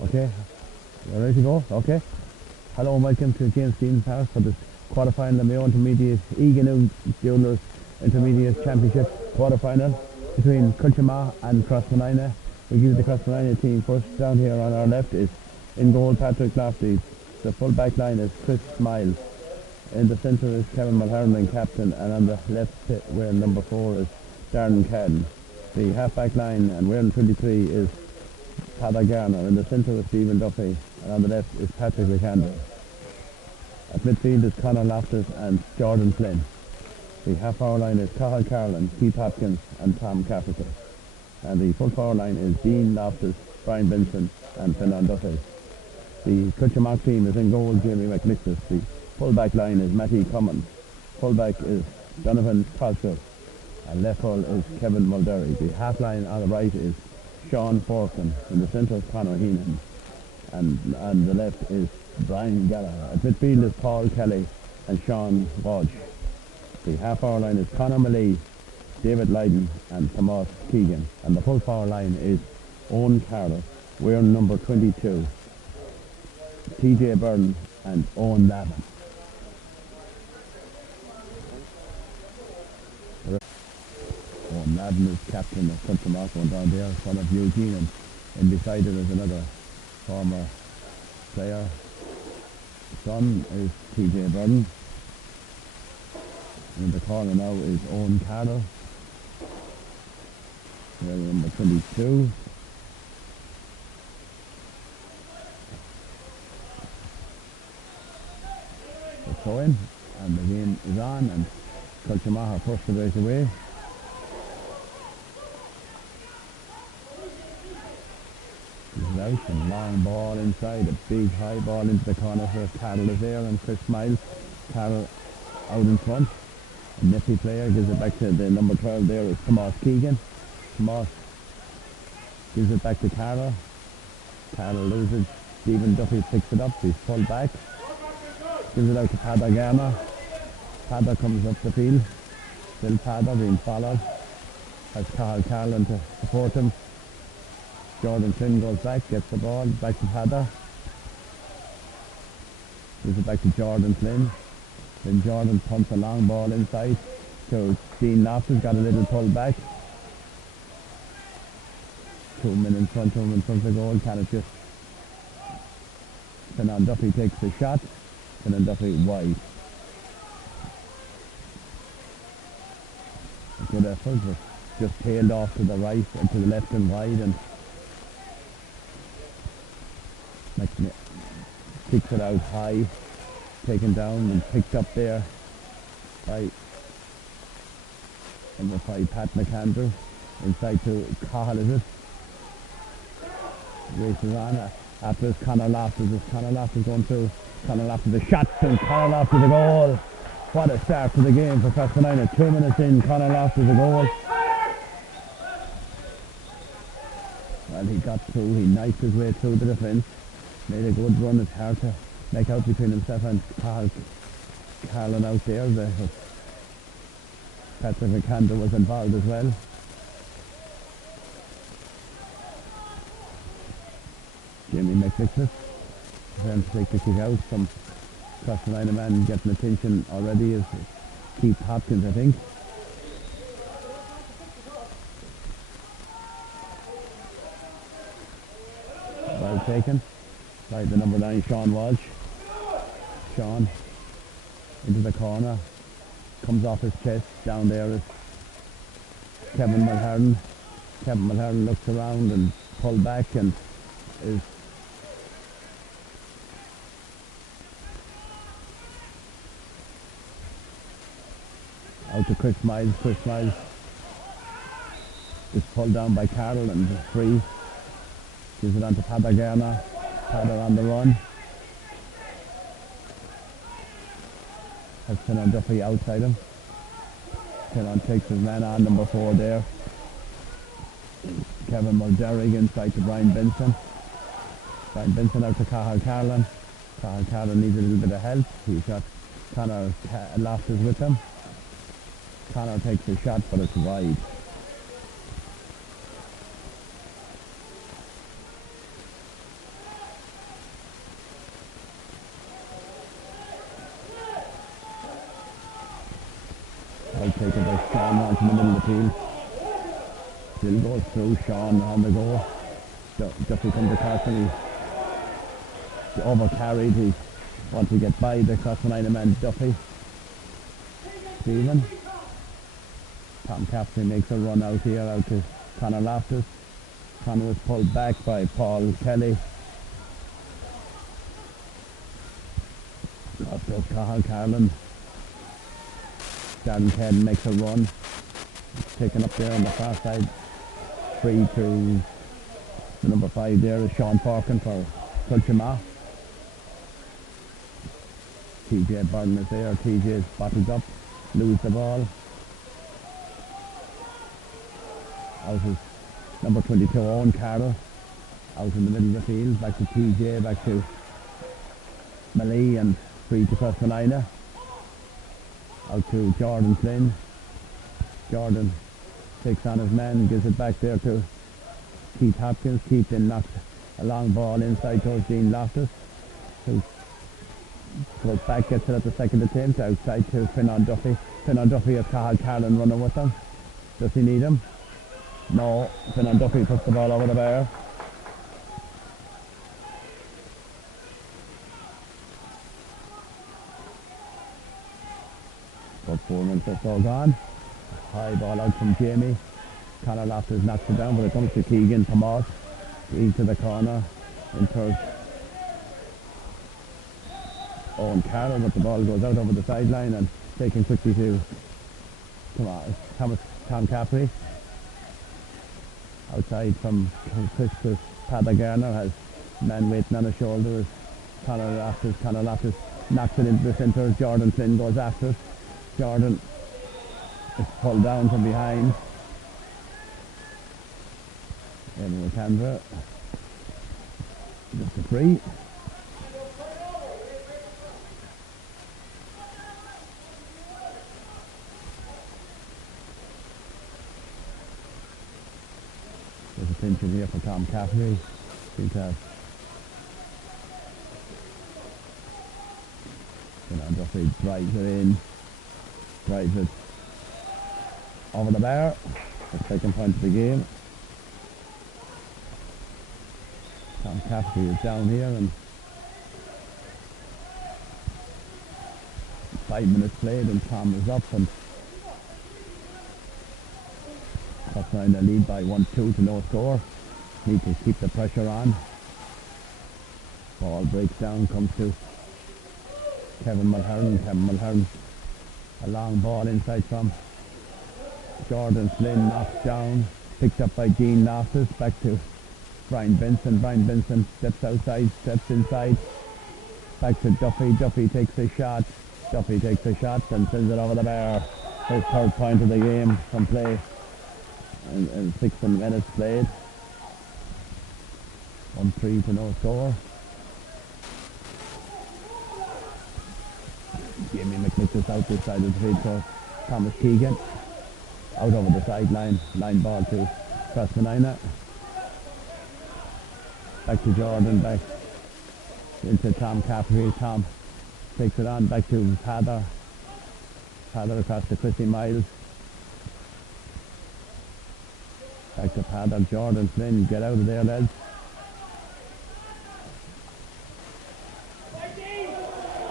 Okay, you ready to go? Okay. Hello and welcome to James Stephen Park for this quarter-final of Mayo Intermediate Egan Jewelers Intermediate Championship quarter-final between kiltimagh and Crossmolina. We give the Crossmolina team first. Down here on our left is in goal Patrick Lofty. The full back line is Chris Miles. In the centre is Kevin Mulherland, captain, and on the left wearing number 4 is Darren Cadden. The half-back line and wearing 23 is Paddy Garner. In the centre is Stephen Duffy, and on the left is Patrick McAndrew. At midfield is Conor Loftus and Jordan Flynn. The half-hour line is Cathal Carlin, Keith Hopkins and Tom Cafferty. And the full-forward line is Dean Loftus, Brian Benson and Fernand Duffy. The kiltimagh team is in goal Jamie McNicholas. The full-back line is Matty Cummins. Full-back is Donovan Colcher. And left full is Kevin Mulderry. The half-line on the right is Sean Forkin. In the centre is Conor Heenan. And on the left is Brian Gallagher. At midfield is Paul Kelly and Sean Walsh. The half-hour line is Conor Maley, David Lydon and Tomas Keegan. And the full-forward line is Owen Carter, wearing number 22, TJ Byrne and Owen Lavin. Owen Lavin is captain of kiltimagh, going down there, son of Eugene, and beside it is another former player. Son is TJ Byrne. In the corner now is Owen Carter, wearing number 22. The throw-in, and the game is on, and kiltimagh are first right away. This is out, and long ball inside, a big high ball into the corner for Carroll is there, and Chris Miles. Carroll out in front. A nifty player gives it back to the number 12 there is Tomas Keegan. Tomas gives it back to Carroll. Carroll loses. Stephen Duffy picks it up. He's pulled back. Gives it out to Paddy Garner. Paddy comes up the field. Still Paddy being followed. Has Cathal Carlin to support him. Jordan Flynn goes back, gets the ball, back to Paddy. Gives it back to Jordan Flynn. Then Jordan pumps a long ball inside. So Dean Loftus got a little pull back. 2 men in front of him in front of the goal. Can it just... Fernand Duffy takes the shot. Fernand Duffy wide. A good effort, but just tailed off to the right and to the left and wide, and kicks it out high, taken down and picked up there by number 5 Pat McAndrew. Inside to Cathal, is it? Races on. After this Conor Loftus. Is Conor Loftus going through? Conor Loftus the shot, and Conor Loftus the goal. What a start to the game for Crossmolina. 2 minutes in, Conor Loftus the goal. Well, he got through, he knifed his way through the defence. Made a good run. It's hard to make out between himself and Carlin out there. Patrick McAndrew was involved as well. Jamie McNicholas trying to take the kick out. Some Crossmolina man getting attention already is Keith Hopkins, I think. Well taken by the number 9 Sean Walsh. Sean into the corner, comes off his chest. Down there is Kevin Mulherland. Kevin Mulherland looks around and pulled back and is out to Chris Miles. Chris Miles is pulled down by Carroll and free. Gives it on to Paddy Garner. Paddy on the run. Has Fernand Duffy outside him. Fernand takes his man on, number 4 there. Kevin Mulderry inside to Brian Benson. Brian Benson out to Cathal Carlin. Cathal Carlin needs a little bit of help. He's got Conor Loftus with him. Conor takes a shot, but it's wide. Sean on to the middle of the field. Still goes through. Sean on the go. Duffy comes across and he overcarried. He wants to get by the Crossmolina man Duffy. Stephen. Tom Caffrey makes a run out here out to Conor Loftus. Conor was pulled back by Paul Kelly. Off goes Cathal Carlin. Darren Kedden makes a run. Taken up there on the far side. Free to the number 5 there is Sean Forkin for kiltimagh. TJ Byrne is there. TJ's bottled up. Lose the ball. Out is number 22 Owen Carter. Out in the middle of the field. Back to TJ. Back to Malay and free to Crossmolina. Out to Jordan Flynn. Jordan takes on his man, gives it back there to Keith Hopkins. Keith then knocks a long ball inside towards Dean Loftus, who goes back, gets it at the second attempt, outside to Finan Duffy. Finan Duffy has Cathal Carlin running with him. Does he need him? No. Finan Duffy puts the ball over the bar. About 4 minutes or so gone. High ball out from Jamie. Conor Loftus knocks it down, but it comes to Keegan Tomas. Into the corner. Enters Owen Carroll, but the ball goes out over the sideline and taken quickly to Tom Caffrey. Outside from Christopher Padda Garner has man waiting on his shoulders. Conor Loftus knocks it into the centre. Jordan Flynn goes after it. Jordan is pulled down from behind. Evan McAndra. Just a free. There's a pinch in here for Tom Caffrey. Seems to have Duffy drives it in. Drives it over the bar. The second point of the game. Tom Caffrey is down here and 5 minutes played and Tom is up and Crossmolina lead by 1-2 to no score. Need to keep the pressure on. Ball breaks down, comes to Kevin Mulhern. Kevin Mulhern, a long ball inside from Jordan Flynn, knocked down, picked up by Dean Loftus, back to Brian Benson. Brian Benson steps outside, steps inside, back to Duffy. Duffy takes a shot. Duffy takes a shot and sends it over the bar. His third point of the game from play and 6 minutes played. 1-3 to no score. Jamie McNicholas out this side of the field for Thomas Keegan. Out over the sideline. Line ball to Crossmolina. Back to Jordan, back into Tom Caffrey. Tom takes it on, back to Padder. Padder across to Chrissy Miles. Back to Padder. Jordan Flynn, get out of there, lads.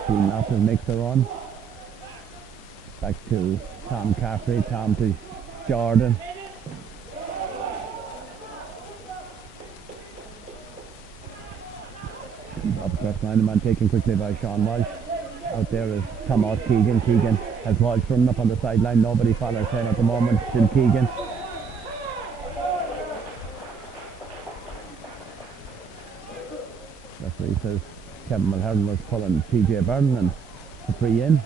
Dean Loftus makes the run. Back to Tom Caffrey. Tom to Jordan. Crossmolina man taken quickly by Sean Walsh. Out there is Thomas Keegan. Keegan has Walsh running up on the sideline. Nobody follows him at the moment. Still Keegan. Referee says Kevin Mulhern was pulling TJ Byrne and the free in.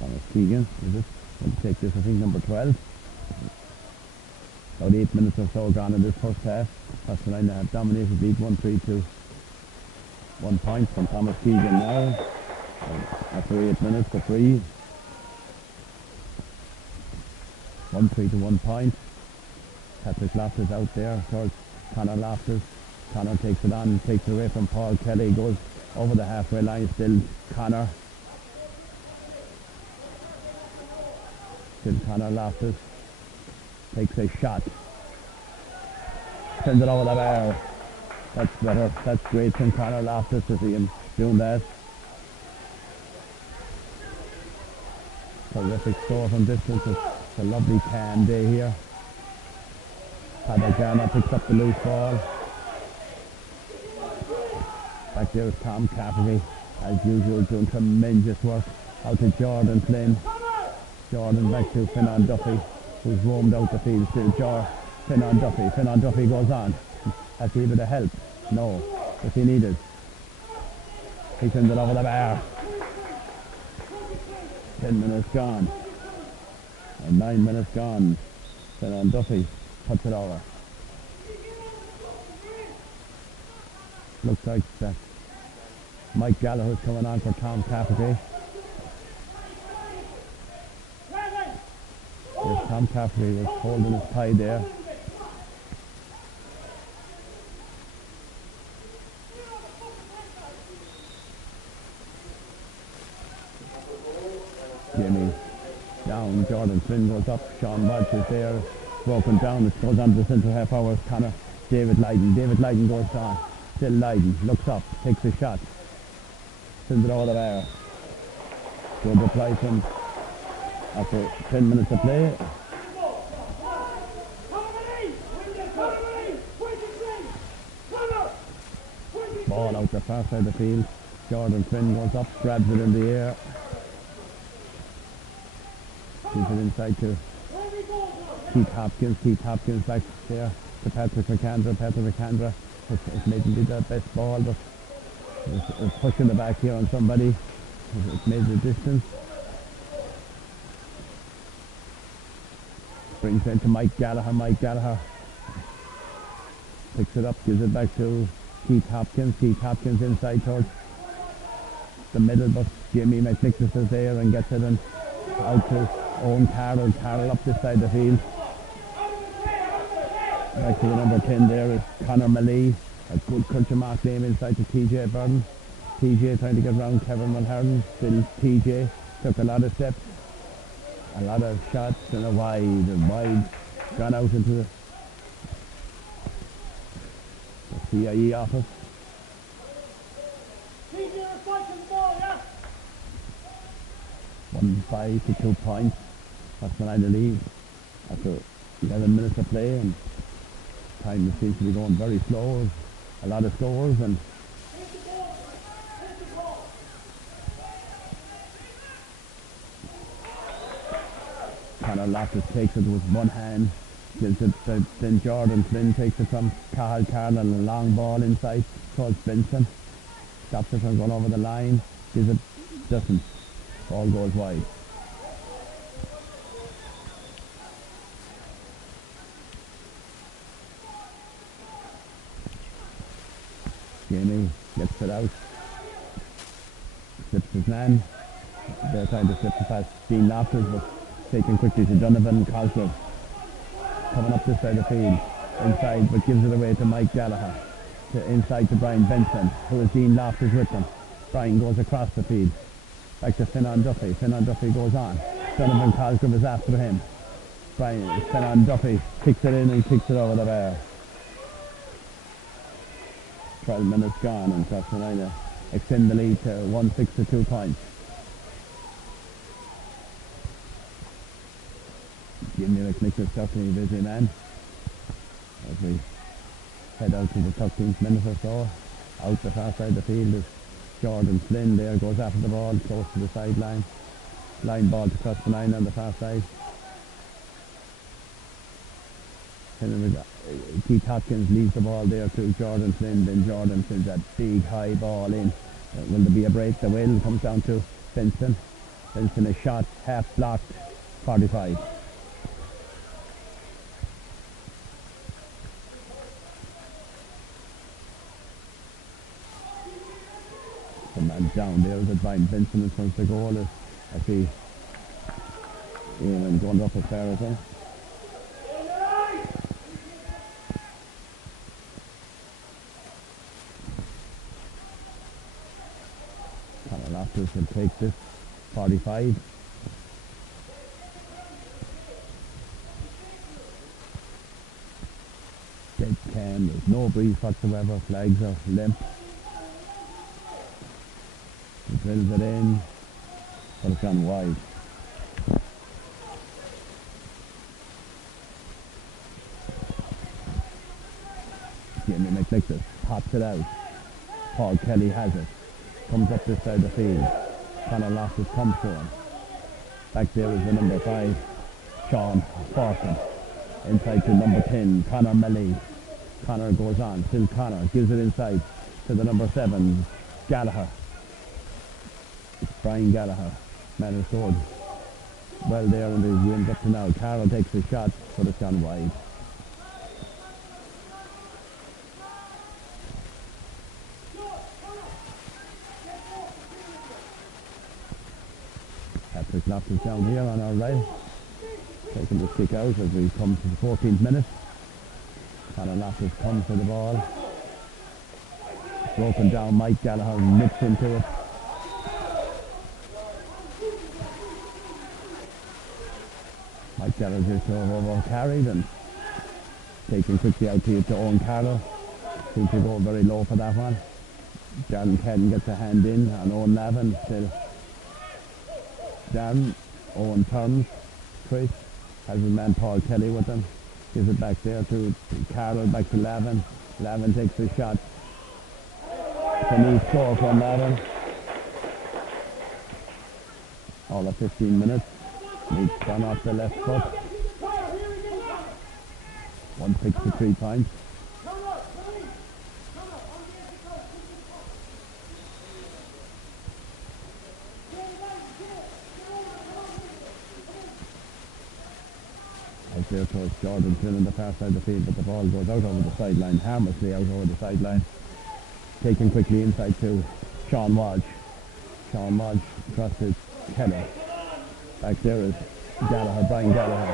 Thomas Keegan, is it? Going to take this, I think, number 12. About 8 minutes or so gone in this first half. Crossmolina have dominated, lead 1-3 to 1 point from Thomas Keegan now. After 8 minutes, the free. 1-3 to 1 point. Patrick Loftus out there towards Conor Loftus. Connor takes it on, takes it away from Paul Kelly, goes over the halfway line, still Connor. Still Connor Loftus. Takes a shot. Sends it over the bar. That's better. That's great from Connor Loftus to see him doing that. Terrific score from distance. It's a lovely calm day here. Padagana picks up the loose ball. Back there is Tom Cafferty, as usual, doing tremendous work. Out to Jordan Flynn. Jordan back to Finan Duffy, who's roamed out the field still. Finan Duffy. Finan Duffy goes on. Has he a bit of help? No. If he needed. He sends it over the bar. 10 minutes gone. And 9 minutes gone. Finan Duffy puts it over. Looks like that Mike Gallagher's coming on for Tom Cafferty. Yes, Tom Cafferty was holding his tie there. Jimmy down, Jordan Flynn goes up, Sean Bodge is there, broken down, it goes on to the centre half hour, Connor, David Lydon goes on, still Lydon, looks up, takes a shot, sends it over the bar. Good reply from after 10 minutes of play. Ball out the far side of the field, Jordan Flynn goes up, grabs it in the air. Gives it inside to Keith Hopkins back there to Patrick McAndra. It's maybe the best ball, but it's pushing the back here on somebody. It's made the distance. Brings it into Mike Gallagher. Picks it up, gives it back to Keith Hopkins inside towards the middle, but Jimmy McNicholas is there and gets it and out to Owen Carroll up this side of the field. Back to the number 10 there is Conor Mallee. A good kiltimagh name inside to TJ Burton. TJ trying to get around Kevin Mulhern. Still TJ. Took a lot of steps. A lot of shots and a wide. Gone out into the CIE office. 1-5 to 2 points. Crossmolina lead after 11 minutes of play, and time seems to be going very slow. A lot of scores, and Conor Loftus takes it with one hand, gives it to, then Jordan Flynn takes it from Cathal Carl, and a long ball inside towards Benson. Stops it from going over the line, gives it, doesn't. Ball goes wide. Jamie gets it out. Slips his man. They're trying to slip it past Dean Loftus, but taken quickly to Donovan Cosgrove. Coming up this side of the field. Inside, but gives it away to Mike Gallagher. Inside to Brian Benson, who is Dean Loftus with them. Brian goes across the field. Back to Finan Duffy. Finan Duffy goes on. Donovan Cosgrove is after him. Finan Duffy kicks it in and kicks it over the bar. 12 minutes gone, and Crossmolina extend the lead to 1-6 to 2 points. Jimmy McNicholas certainly a busy man as we head out to the 13th minute or so. Out the far side of the field is Jordan Flynn there, goes after the ball, close to the sideline. Line ball to Crossmolina on the far side. Keith Hopkins leaves the ball there to Jordan Flynn, then Jordan sends that big high ball in. Will there be a break? There will. Comes down to Benson. Benson is shot, half blocked, 45. The man down there is Brian Benson in front of the goal. I see Ian going up as far as that. He'll take this. 45. Dead calm. There's no breeze whatsoever. Flags are limp. He drills it in. But it's gone wide. Jimmy McNicholas pops it out. Paul Kelly has it. Comes up this side of the field. Conor Loftus comes to him. Back there is the number 5, Sean Fortin. Inside to number 10, Conor Melly. Conor goes on. Still Conor. Gives it inside to the number 7, Gallagher. It's Brian Gallagher. Man of sword. Well there and he wins up to now. Carroll takes a shot, but it's gone wide. Patrick Loftus down here on our right. Taking this kick out as we come to the 14th minute. Conor Loftus comes to the ball. Broken down, Mike Gallagher nips into it. Mike Gallagher just over carried and taken quickly out to Owen Carroll. Seems to go very low for that one. Darren Kedden gets a hand in on Owen Lavin. Still Darren. Owen turns. Chris has his man Paul Kelly with him. Gives it back there to Carroll, back to Lavin. Lavin takes a shot. It's a new score from Lavin. All of 15 minutes. He's gone off the left foot. 163 points. Out there towards Jordan Flynn on the far side of the field, but the ball goes out over the sideline, harmlessly out over the sideline. Taken quickly inside to Sean Walsh. Sean Walsh across to Kelly. Back there is Gallagher, Brian Gallagher.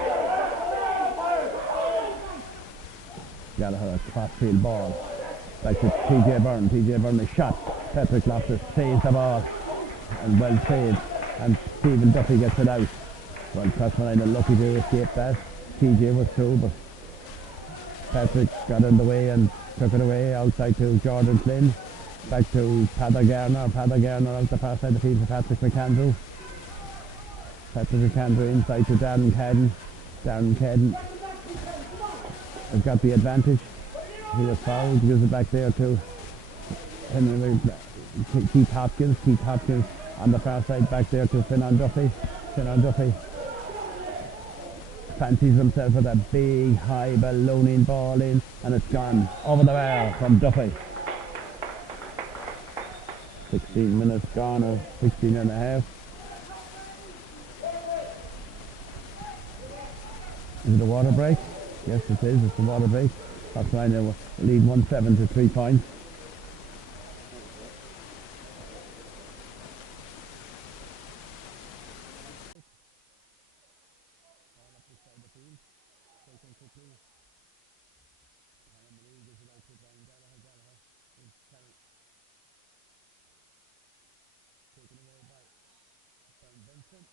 Gallagher, a cross-field ball. Back to TJ Byrne. TJ Byrne is shot. Patrick Loftus saves the ball. And well saved. And Stephen Duffy gets it out. Well, Crossmolina lucky to escape that. TJ was through, but Patrick got in the way and took it away outside to Jordan Flynn. Back to Padder Garner. Padder Garner out the far side of the field to Patrick McAndrew. Patrick McAndrew inside to Darren Cadden. Darren Cadden has got the advantage. He was fouled. Gives it back there to Keith Hopkins. Keith Hopkins on the far side back there to Finan Duffy. Finan Duffy fancies himself with a big high ballooning ball in, and it's gone over the bar from Duffy. 16 minutes gone, or 16 and a half. Is it a water break? Yes, it is. It's a water break. Crossmolina will lead 1-7 to 3 points. Taken away by Vincent.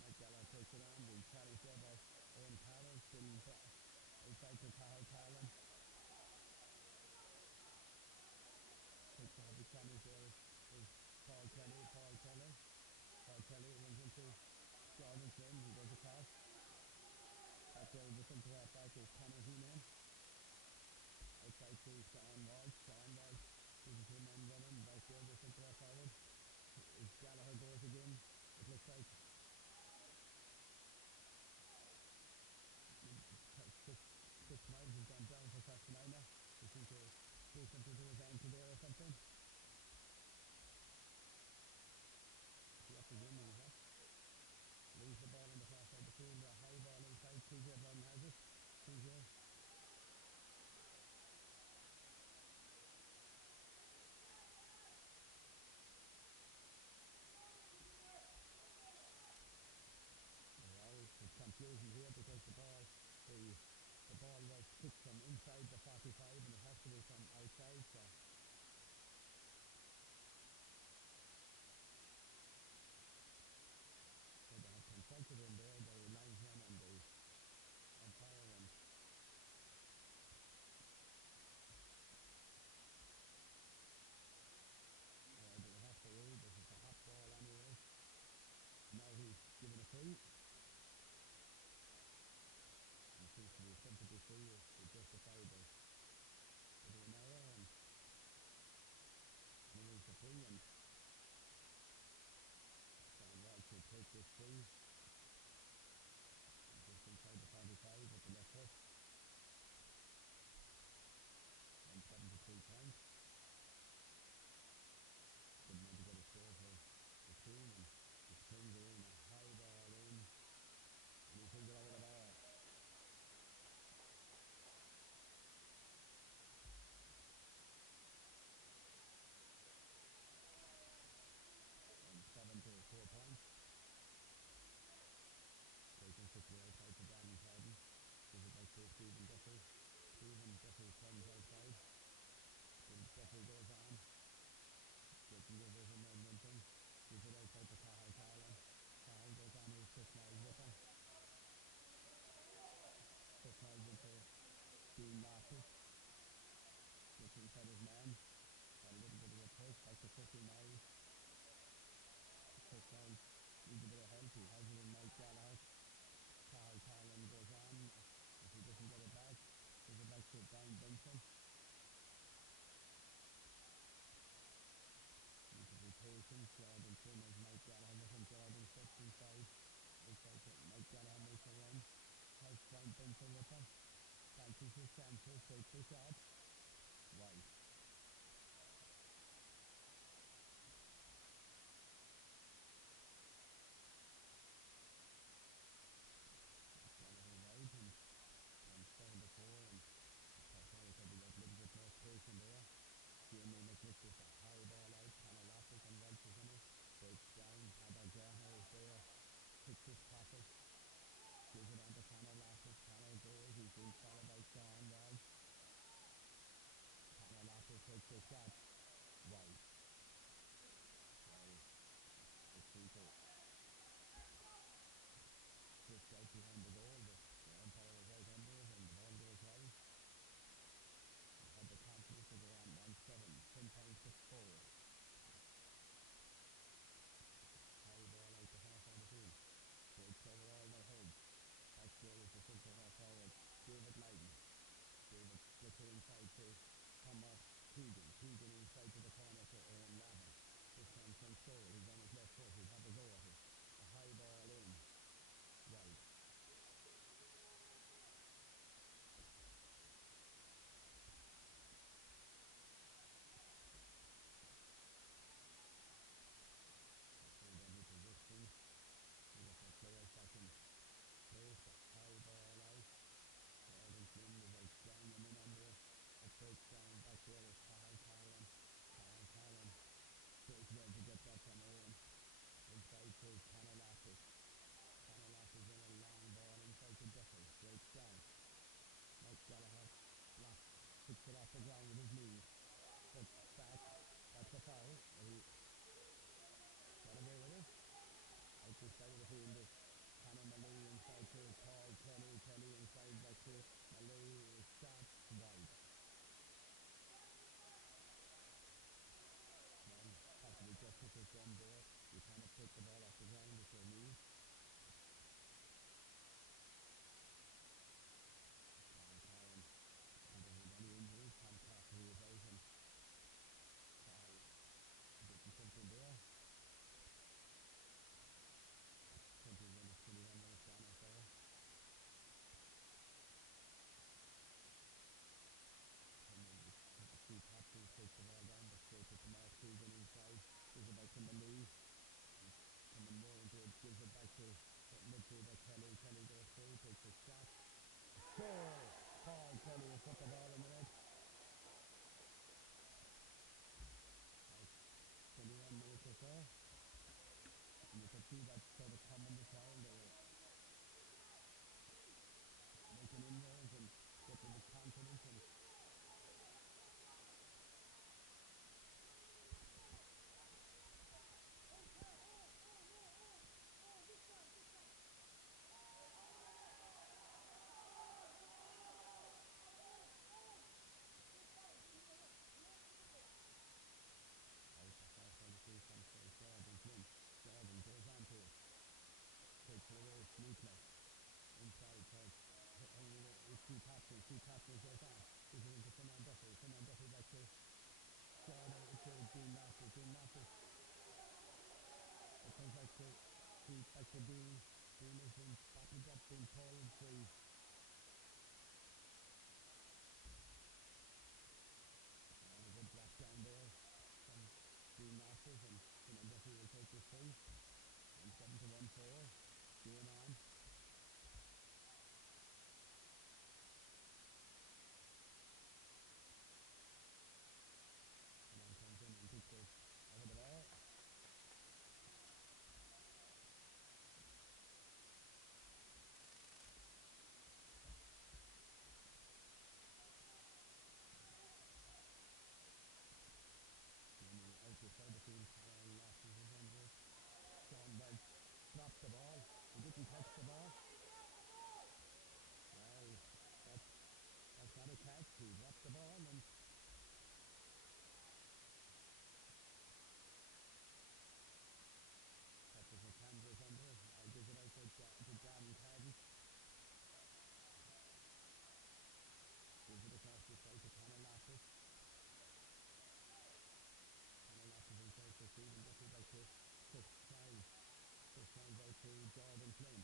Mike Gallagher takes it on. The challenge there by Owen Carroll. Still inside to Cahill Carlin. Takes the heavy challenge there is Paul Kelly. Paul Kelly runs into Jordan Flynn. He goes across. Back there the centre half back is Conor Heenan. Outside to Sean Walsh. Sean Walsh gives it to the man running. Back there the centre half forward. If Gallagher goes again, it looks like Chris Miles has gone down for Crossmolina. He seems to do something to his ankle there or something. Is he up again or what? Leaves the ball on the far side of the field. A high ball inside. TJ Byrne has it. TJ. takes a shot, wide. Gallagher wide and 7-4 and Crossmolina probably got a little bit more pace in there. Jamie McNicholas, a high ball out, Conor Loftus and Welch is in it, breaks down, Heather Gerner is there, picks his pocket, gives it on to Conor Loftus, Conor goes, he's being followed by Sean Walsh, Conor Loftus takes a shot, wide. Well, the keeper slipped out behind the goal, but the umpire was right under it and the ball goes wide. He had the confidence to go on 1-7, 10 points to 4. High ball out to far side of the field. Breaks over all their heads. Back there is the centre half forward, David Lyden. David splits it inside to Thomas Keegan. Keegan inside to the corner to Owen Lavin. This time from Stoll. He's on his left foot. He'll have a go at it. A high ball in. Wide. Referee then repositioning. We get their players back in place. A high ball out. Jordan Flynn was like flying him in under it. It breaks down. Back there is Carl Carlin. Carl Carlin does well to get that from Owen. Inside to Conor Loftus. Conor Loftus in a long ball inside to Duffy. Breaks down. Mike Gallagher blocks. Picks it off the ground with his knee. Steps back. That's a foul. But he got away with it. Out this side of the field is Conor Malloy inside to Paul Kelly. Kelly inside back to Malloy. Shot wide. Well, possibly justice is done there. You cannot take the ball off the ground with your knee. Carl Carlin ended with any injuries. Tom Carter was out and Carl getting something there. 21 minutes gone or so. And then Steve Hopkins takes the ball down, but straight to Mark Keegan inside. Gives it back to Malou. He's coming more into it. Gives it back to midfielder Kelly. Kelly goes through, takes a shot. Score! Paul Kelly has put the ball in the net. 21 minutes or so. And you can see that sort of coming the crowd. They were making inroads and getting the confidence and out the far side of the field comes Jordan Flynn. Jordan goes on to it. Takes it away, Sneakler. Inside towards Steve Hopkins. Steve Hopkins goes on. Gives it into Fernand Duffy. Fernand Duffy back to Jordan, to Dean Masters. Dean Masters. It comes back to Steve, back to Dean. Dean has been bottled up, been pulled free. And a good block down there from Dean Masters, and Fernand Duffy will take this free. And 7-1-4. Game on. Fernand comes in and kicks it over the bar. Jamie out the side of the field. Carl Loftus is under it. Sean Welch dropped the ball. He didn't touch the ball. Well, that's not a catch. He dropped the ball and Patrick McCandra is under it. I gives it out to John Carden. Gives it across the side to Conor Loftus. Conor Loftus inside to Stephen Duffy back to Chris Clive. Chris Clive out to Jordan Flynn.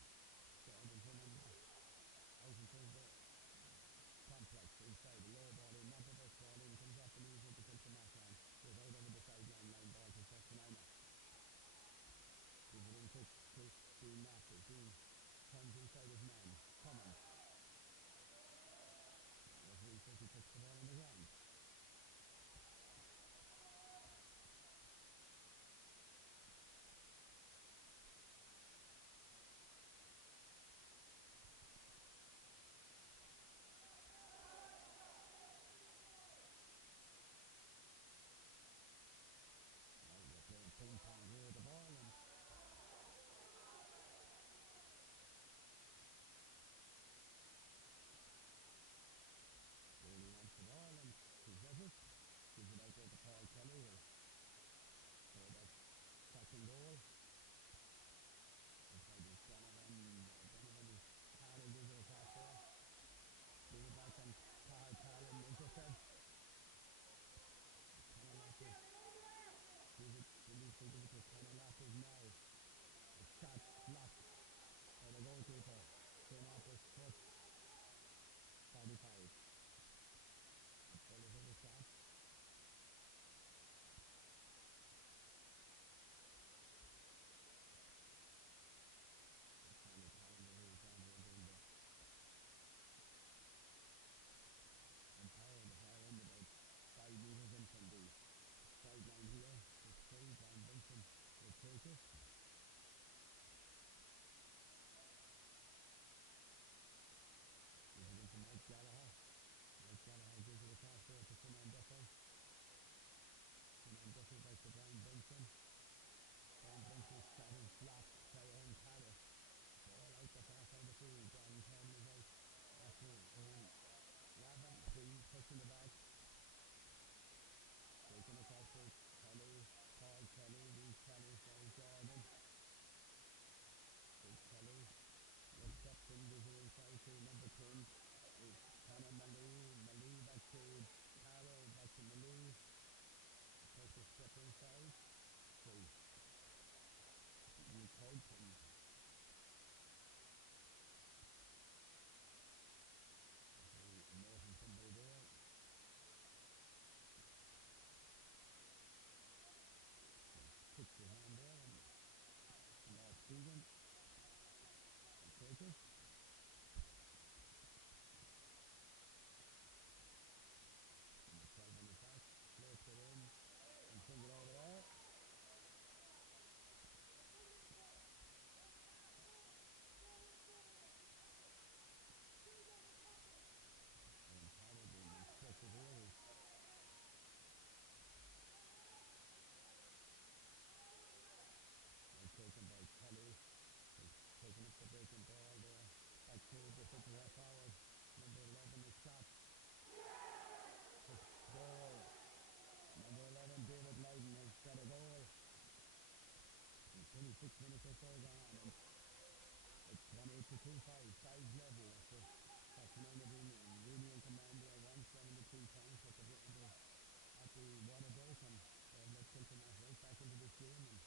6 minutes or so gone, and it's 1-8 to 2-5, size level. That's the nine of being really in command there. 1-7 to 2 points at the water break, and let's get them right back into this game. And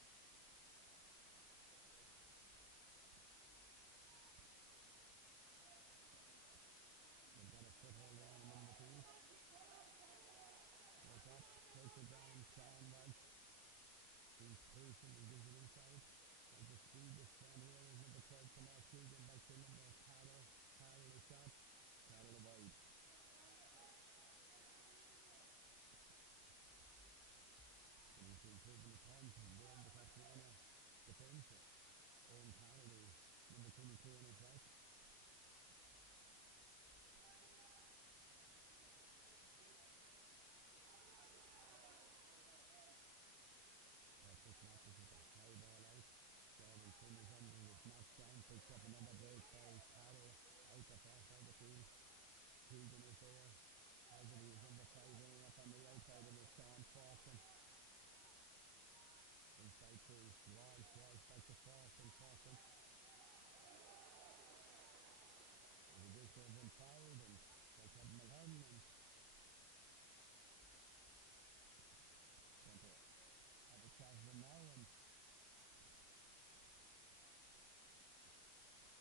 they've got a foothold there in the middle of the field. Look up, takes it down. Sean Walsh, he's patient and gives it inside. And the speed this down here is number 12, Tomas Keegan, back to number Carroll. Carroll is shot. Carroll wide. And he's improving the punt, and there in the Crossmolina defence. Owen Carroll, number 22 on his back. Patrick Matthews with a high ball out. Jordan Quinn is under it. It's knocked down. Picks up another break by Carroll out the far side of the field. Keegan is there. Has it. He's number 5 in up on the outside of it. Sean Forson. Inside to Walsh. Walsh back to Forson. Forson. And he just goes in fouled, and by Kevin Mulhern, and going to have a chat with him now. And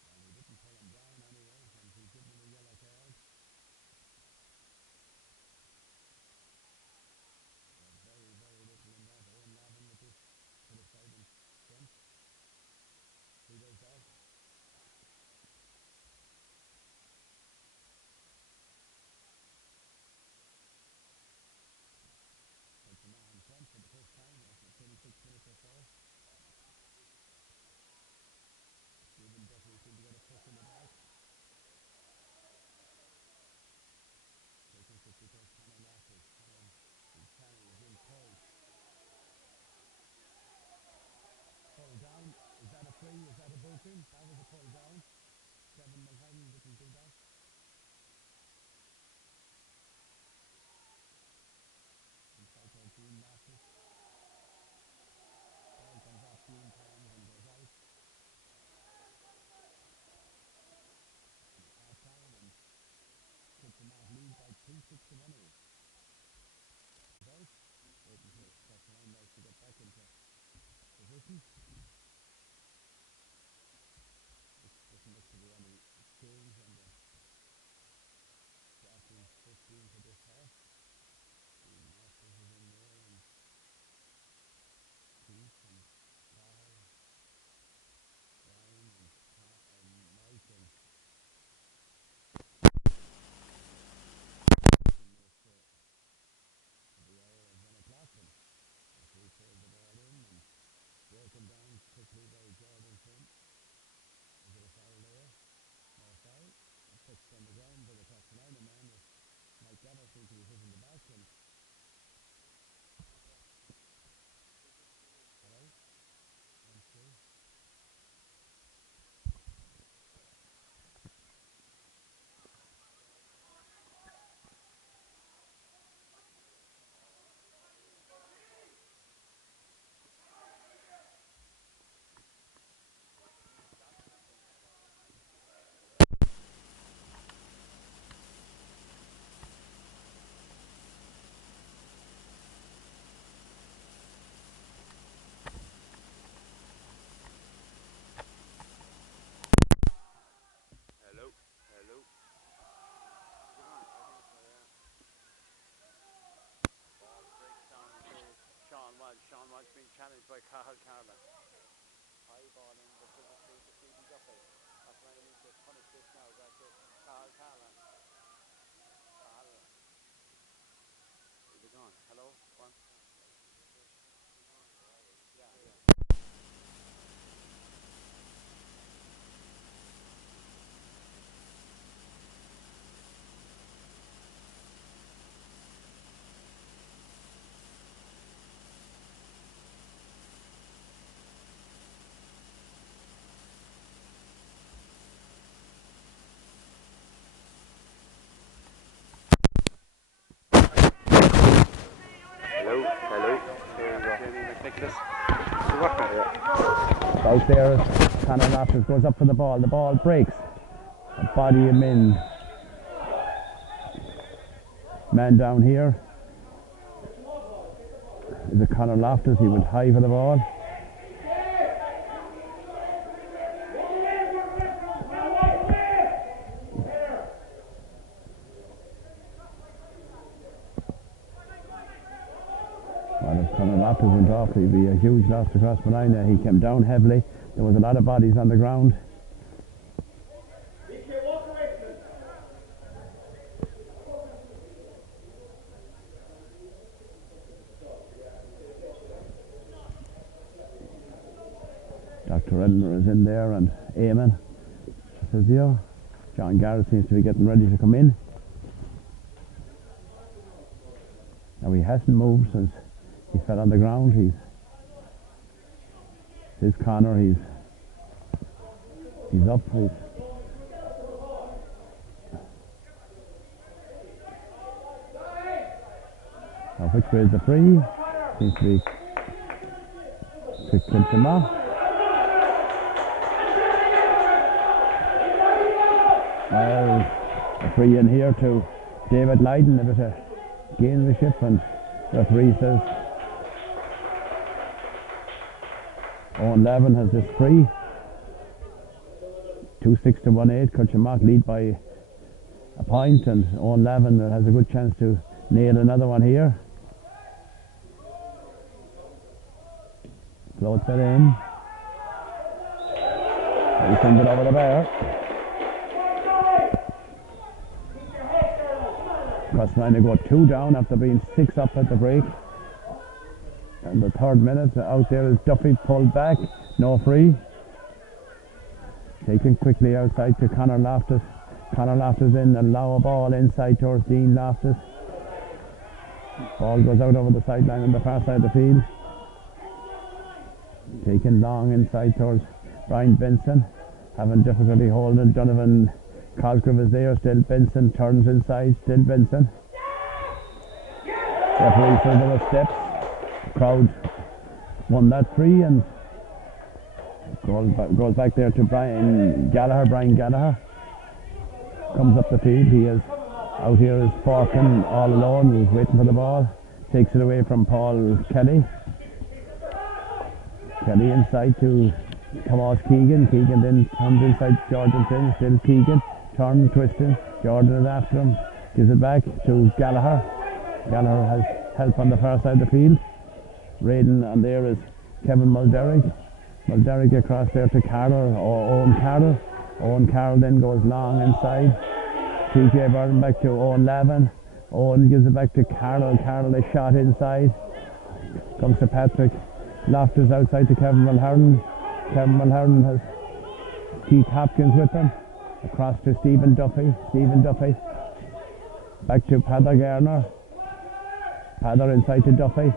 well, he didn't pull him down anyway, and he's given him a yellow card. Very, very little in that. Owen Lavin with this to the side in front. He does that. Kiltimagh in front for the first time after 26 minutes or so. Stephen Duffy seemed to get a push in the back. Taking 60 to Connor Losses. Connor is in cold. Pull down. Is that a free? Is that a booking? That was a pull down. Kevin Mulhern didn't do that. Inside to Dean Losses. Ball comes off Dean's hands and goes out. Half time, and Kiltimagh lead by 2-6 to 1-8. Out. Waiting for Crossmolina now to get back into position. This doesn't look to be any change on the starting 15 for this half. The Masters is in there, and Keith and Carl, Brian and Mike and the hour of 1 o'clock, and he pulled the ball in and broken down quickly by Jordan Quinn. Is it a foul there? No foul. Touched on the ground by the Crossmolina man. Mike Gabbard seemed to be hitting the back, and hello? 1-2. Hello, hello. Ball breaks down to Sean Walsh. Sean Walsh being challenged by Cathal Carla. High ball in the civil street to Stephen Duffy. Crossmolina needs to punish this now. Back to Cathal Carla. Cathal. Is it gone? Hello? One? Yeah, yeah. Hello, hello. Jamie McNicholas. Yeah. Out there, Conor Loftus goes up for the ball breaks. A body him in. Man down here is a Conor Loftus. He went high for the ball. Well, if Conor Loftus went off, he'd be a huge loss to Crossmolina. He came down heavily. There was a lot of bodies on the ground. Dr. Elmer is in there and Eamon, physio. John Garrett seems to be getting ready to come in. Now he hasn't moved since he fell on the ground. His Conor, he's up. Now which way is the free? Seems to be to kiltimagh. Well, a free in here to David Lydon, a bit of gamemanship, and referee says Owen Levin has this free. 2-6 to 1-8. Kiltimagh lead by a point, and Owen Levin has a good chance to nail another one here. Floats it in. He sends it over the bar. Crossmolina go 2 down after being 6 up at the break. And the 3rd minute, out there is Duffy pulled back, no free. Taken quickly outside to Conor Loftus. Conor Loftus in, allow a ball inside towards Dean Loftus. Ball goes out over the sideline on the far side of the field. Taken long inside towards Brian Benson. Having difficulty holding Donovan Cosgrove is there, still Benson turns inside, still Benson. Referee says there were steps. Crowd won that free and goes back there to Brian Gallagher. Brian Gallagher comes up the field. He is out here is Forkin all alone. He's waiting for the ball. Takes it away from Paul Kelly. Kelly inside to Thomas Keegan. Keegan then turns inside to Jordan Flynn. Still Keegan. Turn, twisting. Jordan is after him. Gives it back to Gallagher. Gallagher has help on the far side of the field. Raiden, and there is Kevin Mulderrick. Mulderrick across there to Carroll, or Owen Carroll. Owen Carroll then goes long inside. TJ Burton back to Owen Levin. Owen gives it back to Carroll. Carroll is shot inside. Comes to Patrick. Loftus outside to Kevin Mulherron. Kevin Mulherron has Keith Hopkins with him. Across to Stephen Duffy. Stephen Duffy. Back to Padder Garner. Padder inside to Duffy.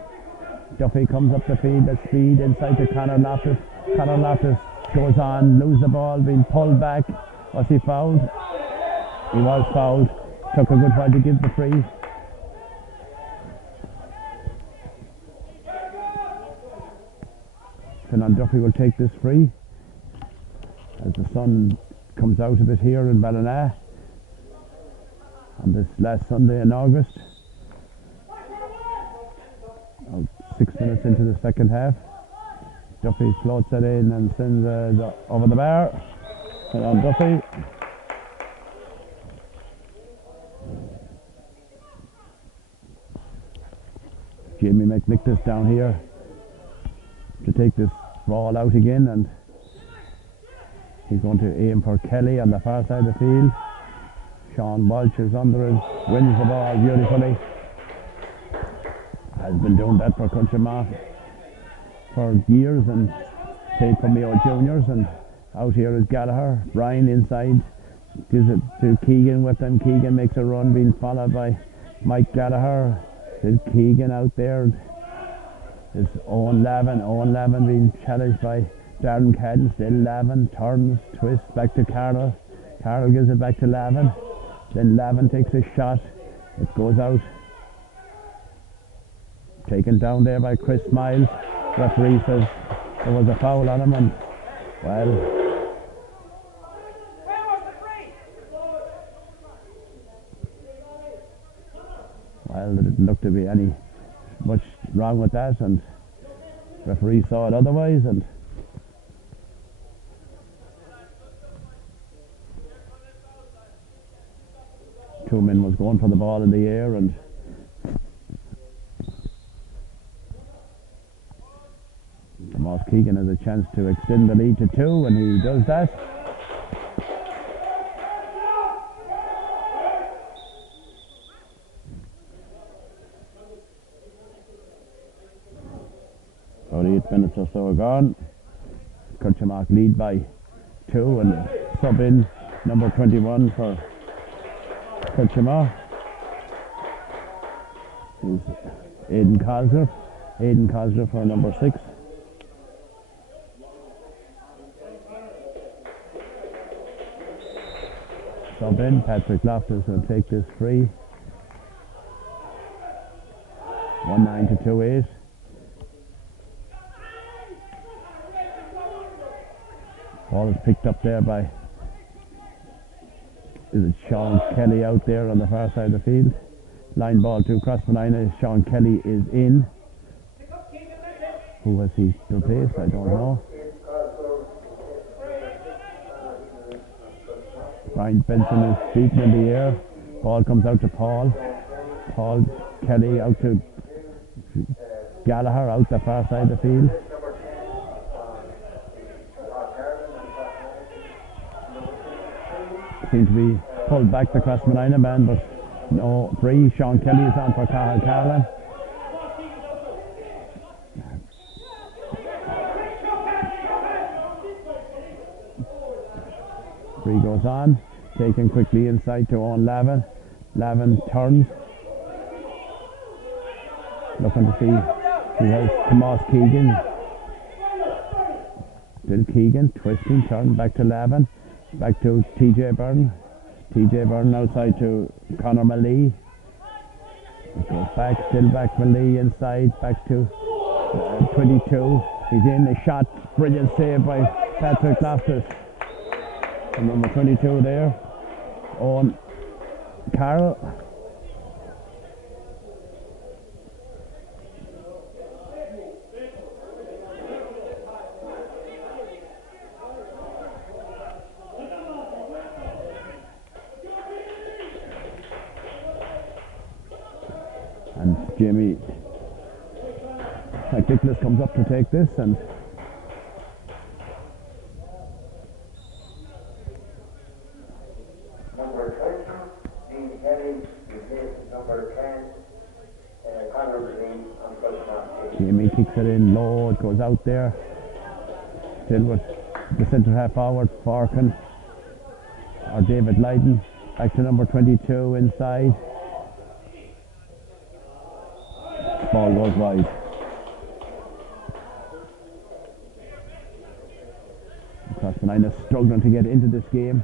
Duffy comes up the field at speed inside to Conor Loftus. Conor Loftus goes on, loses the ball, being pulled back. Was he fouled? He was fouled. Took a good while to give the free. Finan Duffy will take this free as the sun comes out a bit here in Ballina on this last Sunday in August. 6 minutes into the second half. Duffy floats it in and sends it over the bar. Finan Duffy. Jamie McNictus down here to take this ball out again, and he's going to aim for Kelly on the far side of the field. Sean Walsh is under it, wins the ball beautifully. Has been doing that for Kiltimagh for years and played for Mayo Juniors. And out here is Gallagher. Brian inside, gives it to Keegan with him. Keegan makes a run, being followed by Mike Gallagher. Still Keegan out there. Is Owen Levin. Owen Levin being challenged by Darren Cadden. Still Levin turns, twists back to Carroll. Carroll gives it back to Levin. Then Levin takes a shot. It goes out. Taken down there by Chris Miles. Referee says there was a foul on him, and Well, there didn't look to be any much wrong with that, and referee saw it otherwise, and two men was going for the ball in the air, and Tomas Keegan has a chance to extend the lead to 2, and he does that. About 8 minutes or so gone. Kiltimagh lead by 2, and sub in number 21 for Kiltimagh is Aidan Cosgrove for number 6. Sub in, Patrick Loftus will take this free. 1-9 to 2-8. Ball is picked up there by, is it Sean Kelly out there on the far side of the field. Line ball to Crossmolina. Sean Kelly is in. Who has he replaced? I don't know. Brian Benson is beaten in the air. Ball comes out to Paul. Paul Kelly out to Gallagher out the far side of the field. Seems to be pulled back the Crossmolina man, but no free. Sean Kelly is on for Cathal Carlin. Free goes on, taken quickly inside to Owen Lavin. Lavin turns, looking to see he has Tomas Keegan. Still Keegan, twisting, turn back to Lavin. Back to TJ Byrne. TJ Byrne outside to Conor Malee. It goes back, still back Malee inside, back to 22. He's in, a shot, brilliant save by Patrick Loftus. And number 22 there, Owen Carroll. And Jamie McNicholas comes up to take this, and number 22, Dean Kelly, replaced number 10, Conor Malee on Kiltimagh. Jamie kicks it in low, it goes out there. Still with the centre half forward, Forkin or David Lydon. Back to number 22 inside. Ball goes wide. Crossmolina is struggling to get into this game.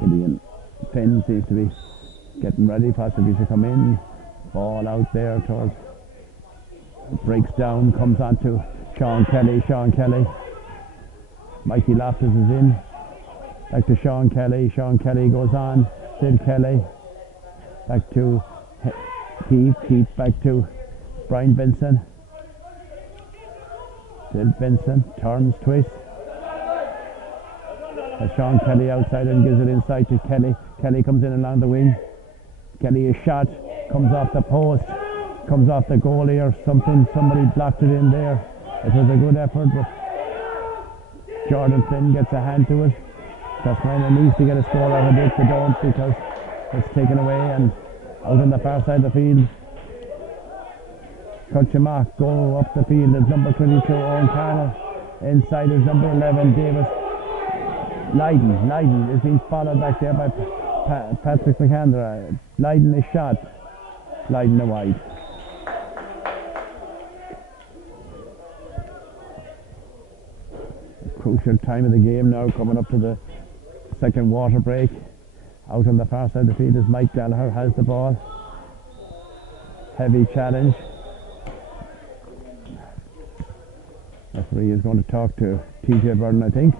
Killian Finn seems to be getting ready, possibly to come in. Ball out there towards, breaks down, comes on to Sean Kelly. Sean Kelly. Mikey Loftus is in. Back to Sean Kelly. Sean Kelly goes on. Still Kelly. Back to Keith. Keith back to Brian Benson. Still Benson. Turns, twists. Sean Kelly outside and gives it inside to Kelly. Kelly comes in along the wing. Kelly is shot. Comes off the post. Comes off the goalie or something. Somebody blocked it in there. It was a good effort, but Jordan Flynn gets a hand to it. Crossmolina needs to get a score out of it. They don't, because it's taken away, and out on the far side of the field, Kiltimagh go up the field. There's number 22 Owen Carroll. Inside is number 11 Davis Lydon is being followed back there by Patrick McAndra. Lydon is shot. Lydon a wide. Crucial time of the game now, coming up to the second water break. Out on the far side of the field is Mike Gallagher, has the ball. Heavy challenge. Referee is going to talk to TJ Burton, I think.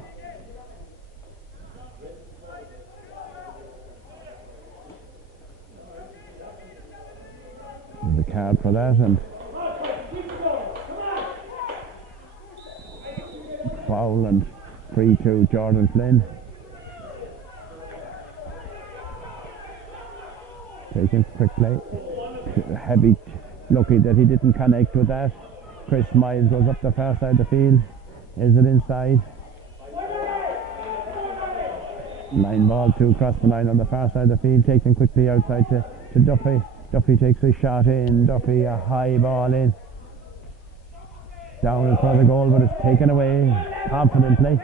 There's a card for that, and foul and free to Jordan Flynn. Taking quick play. Heavy, lucky that he didn't connect with that. Chris Miles goes up the far side of the field. Is it inside? Line ball to Crossmolina on the far side of the field, taken quickly outside to Duffy. Duffy takes a shot in. Duffy, a high ball in. Down in front of the goal, but it's taken away confidently.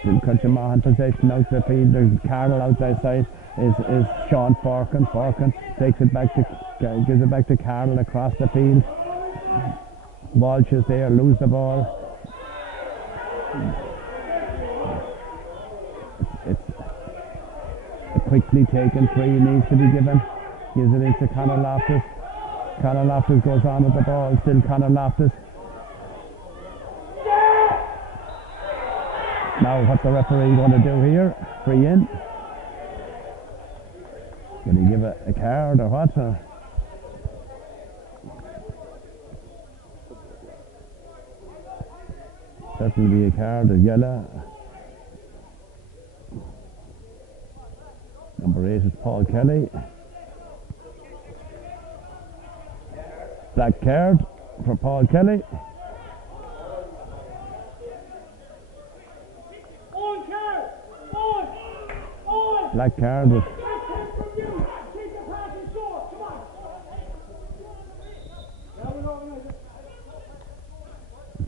Still kiltimagh in possession out the field. There's Carroll outside side. Is Sean Forkin. Forkin takes it back to, gives it back to Carroll across the field. Walsh is there, lose the ball. It's a quickly taken free, needs to be given. Gives it into Conor Loftus. Conor Loftus goes on with the ball. Still Conor Loftus. Now what's the referee going to do here? Free in. Will he give a card or what? Or? Certainly be a card, a yellow. Number 8 is Paul Kelly. Black card for Paul Kelly. Black card with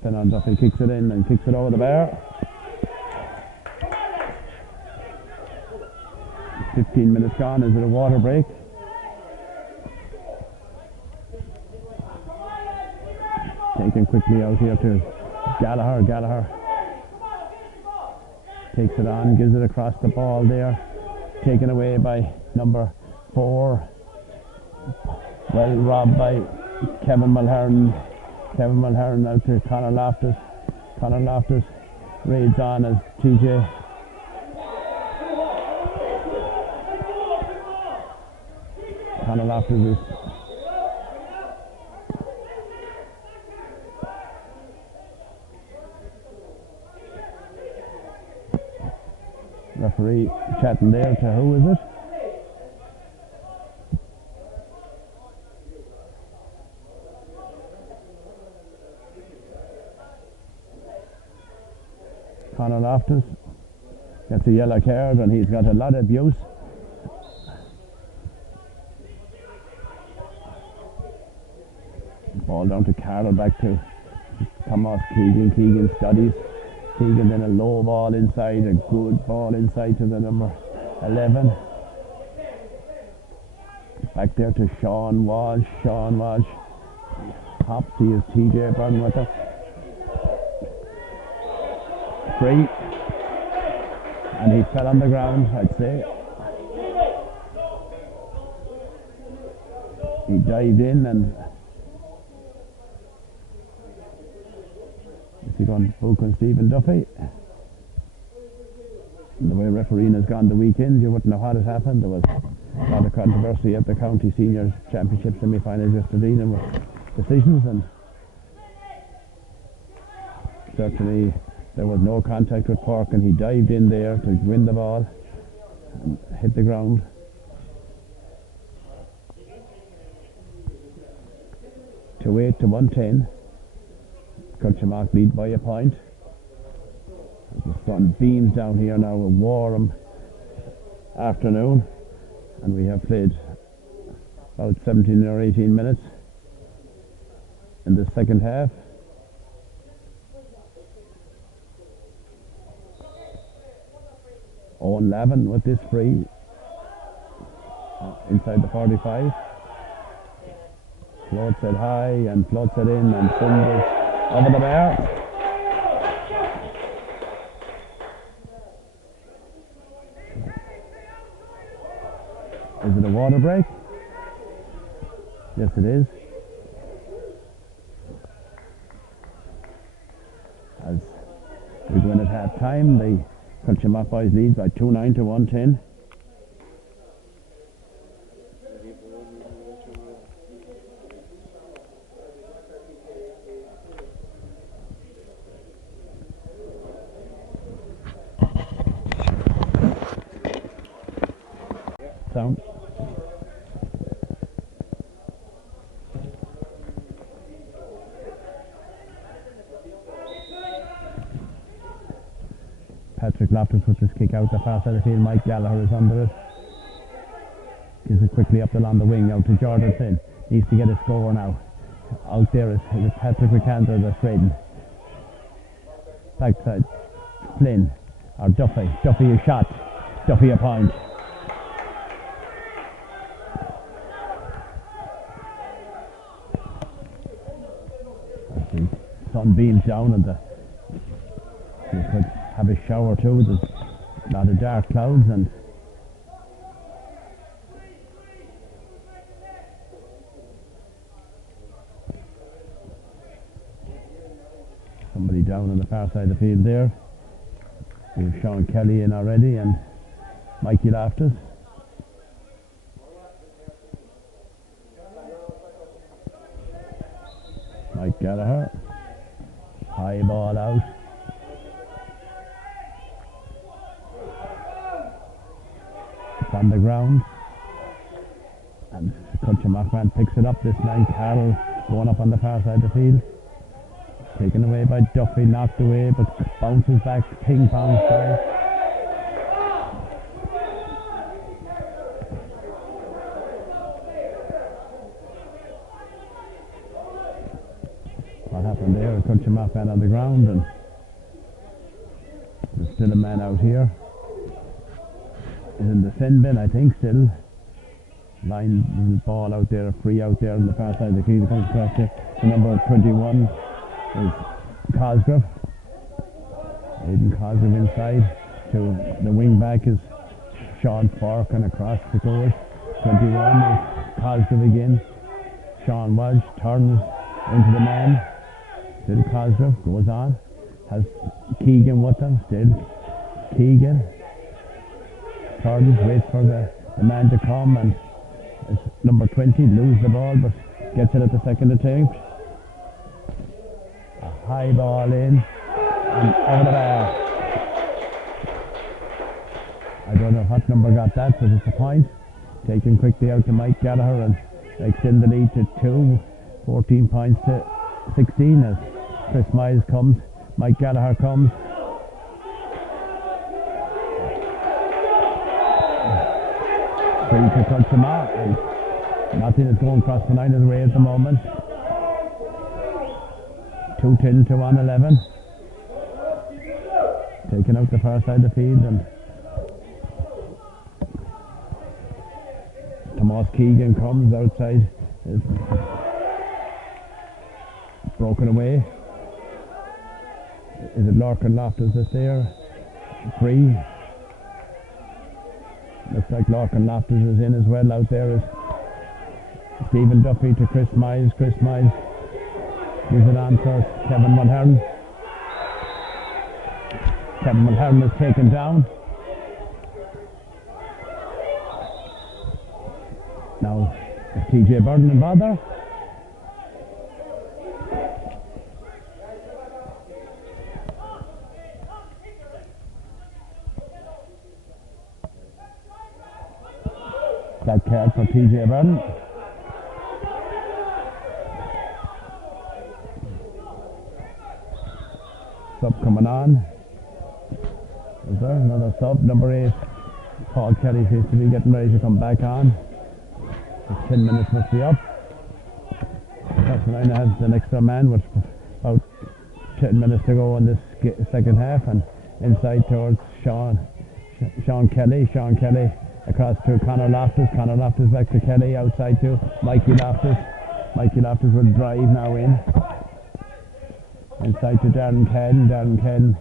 Fennon Duffy kicks it in and kicks it over the bar. 15 minutes gone. Is it a water break? Taken quickly out here to Gallagher. Gallagher takes it on, gives it across the ball there. Taken away by number 4. Well robbed by Kevin Mulhern. Kevin Mulhern out to Conor Loftus. Conor Loftus raids on as TJ. Conor Loftus is referee chatting there to who is it? Conor Loftus gets a yellow card and he's got a lot of abuse. Ball down to Carroll, back to Thomas Keegan. Keegan studies. Keegan then a low ball inside, a good ball inside to the number 11. Back there to Sean Walsh. Sean Walsh hops, he is TJ Burton with it. Free. And he fell on the ground, I'd say. He dived in and is he going to book on Stephen Duffy? The way refereeing has gone the weekend, you wouldn't know what had happened. There was a lot of controversy at the County Senior Championship semi-finals yesterday and with decisions, and certainly there was no contact with Cork, and he dived in there to win the ball and hit the ground. To 8 to 110. kiltimagh lead by a point. The sun beams down here now, a warm afternoon, and we have played about 17 or 18 minutes in the second half. Owen Lavin with this free inside the 45. Floats it high and floats it in and sends over the bar. Is it a water break? Yes, it is. As we go in at half time, the Kiltimagh boys lead by 2-9 to 110. Sound. Patrick Loftus with this kick out the far side of the field. Mike Gallagher is under it. Gives it quickly up along the wing out to Jordan Flynn. Needs to get a score now. Out there is Patrick McAnder that's reading. Backside Flynn or Duffy. Duffy a shot. Duffy a point. As the sun beams down and you could have a shower too. There's a lot of dark clouds and somebody down on the far side of the field there. We have Sean Kelly in already and Mikey Loftus. Mike Gallagher. High ball out. It's on the ground. And Kiltimagh man picks it up this night. Carroll going up on the far side of the field. Taken away by Duffy, knocked away, but bounces back, ping pong style. What happened there? A Kiltimagh man on the ground, and there's still a man out here. Is in the sin bin, I think, still. Line ball out there, free out there on the far side of the field. Comes across here to number 21. Is Cosgrove. Aidan Cosgrove inside to the wing back is Sean Fork and across the goal. 21 is Cosgrove again. Sean Walsh turns into the man. Still Cosgrove goes on. Has Keegan with him. Still Keegan. Turns, waits for the man to come, and it's number 20 loses the ball but gets it at the second attempt. High ball in and over the bar. I don't know what number got that, but it's a point. Taken quickly out to Mike Gallagher and extend the lead to 2. 14 points to 16 as Chris Miles comes. Mike Gallagher comes. Free to Kiltimagh and nothing is going across the liner's way at the moment. 2-10 to 1-11. Taken out the far side of the field and Tomas Keegan comes outside. Is broken away. Is it Larkin Loftus that's there? Free. Looks like Larkin Loftus is in as well. Out there is Stephen Duffy to Chris Miles. Chris Miles gives it on for Kevin Mulhern. Kevin Mulhern is taken down. Now is TJ Burden in bother. That card for TJ Burden. Sub coming on. Is there another sub? Number 8. Paul Kelly seems to be getting ready to come back on. The 10 minutes must be up. Crossmolina has an extra man with about 10 minutes to go in this second half, and inside towards Sean Kelly. Sean Kelly across to Conor Loftus. Conor Loftus back to Kelly. Outside to Mikey Loftus. Mikey Loftus will drive now in. Inside to Darren Ken. Darren Ken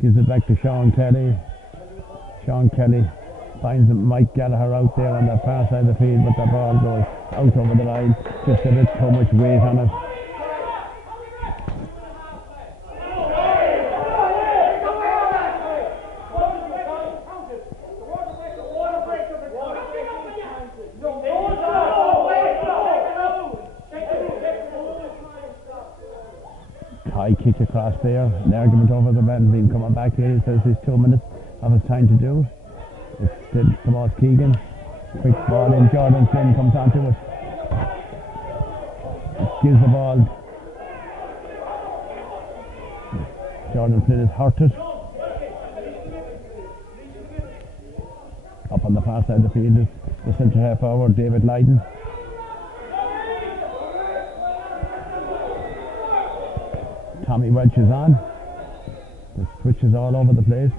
gives it back to Sean Kelly. Sean Kelly Finds Mike Gallagher out there on the far side of the field, but the ball goes out over the line. Just a bit too much weight on it. High kick across there. An argument over the man being coming back here. He says he's 2 minutes of his time to do. It's still Tomas Keegan. Quick ball in. Jordan Flynn comes onto it. Gives the ball. Jordan Flynn is hurted. Up on the far side of the field is the centre half forward, David Lydon. Tommy Welch is on. The switch is all over the place.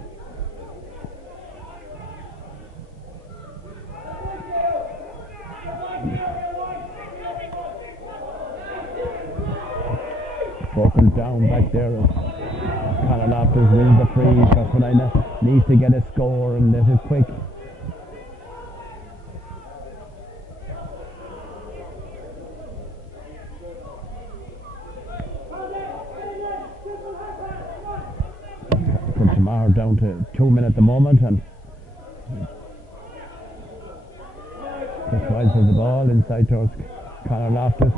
Broken down back there. Conor Loftus wins the free. Crossmolina needs to get a score, and this is quick. Kiltimagh down to 2 minutes at the moment, and just rises the ball inside towards Conor Loftus.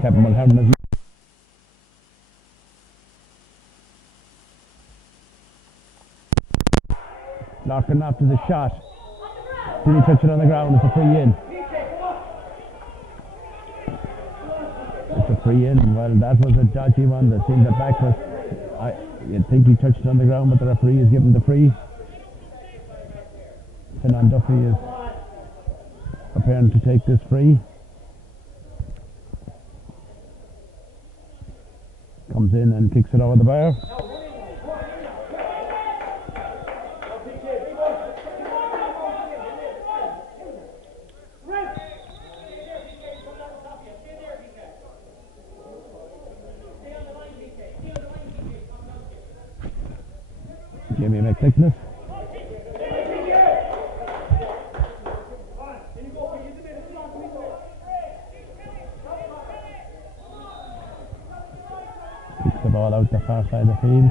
Kevin Mulhern has Larkin after the shot. Did he touch it on the ground? It's a free in. It's a free in. Well, that was a dodgy one. That seemed the back was. You'd think he touched it on the ground, but the referee is giving the free. Finan Duffy is preparing to take this free. Comes in and kicks it over the bar. Jamie McNicholas. Kicks the ball out the far side of the field.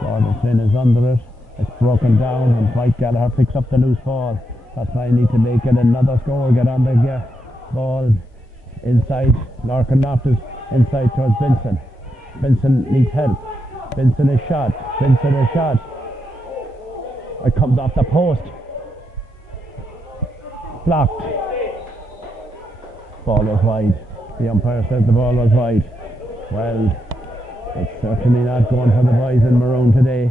Gordon Flynn is under it. It's broken down, and Mike Gallagher picks up the loose ball. That's why I need to make it another score. Get on the ball inside. Larkin Loftus inside towards Benson. Benson needs help. Benson is shot. Benson is shot. It comes off the post. Blocked. Ball was wide. The umpire said the ball was wide. Well, it's certainly not going for the boys in maroon today.